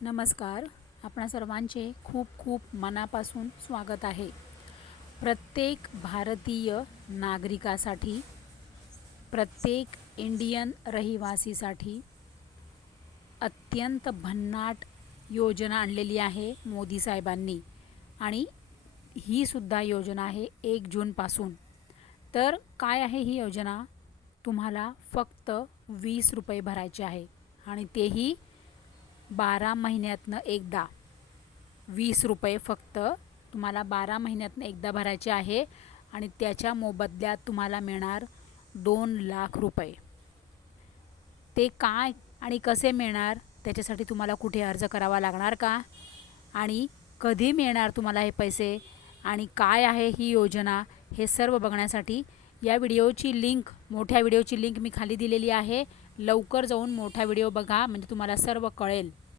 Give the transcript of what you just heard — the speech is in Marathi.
नमस्कार. आपणा सर्वांचे खूप खूप मनापासून स्वागत आहे. प्रत्येक भारतीय नागरिकासाठी प्रत्येक इंडियन रहिवासीसाठी अत्यंत भन्नाट योजना आणलेली आहे मोदी साहेबांनी. आणि ही सुद्धा योजना आहे एक जूनपासून तर काय आहे ही योजना? तुम्हाला फक्त वीस रुपये भरायचे आहे. आणि तेही बारा महिन्यातनं एकदा. वीस रुपये फक्त तुम्हाला बारा महिन्यातनं एकदा भरायचे आहे आणि त्याच्या मोबदल्यात तुम्हाला मिळणार दोन लाख रुपये. ते काय आणि कसे मिळणार त्याच्यासाठी तुम्हाला कुठे अर्ज करावा लागणार का? आणि कधी मिळणार तुम्हाला हे पैसे? आणि काय आहे ही योजना? हे सर्व बघण्यासाठी या व्हिडिओची लिंक मोठ्या व्हिडिओची लिंक मी खाली दिलेली आहे. लवकर जाऊन मोठा व्हिडिओ बघा म्हणजे तुम्हाला सर्व कळेल.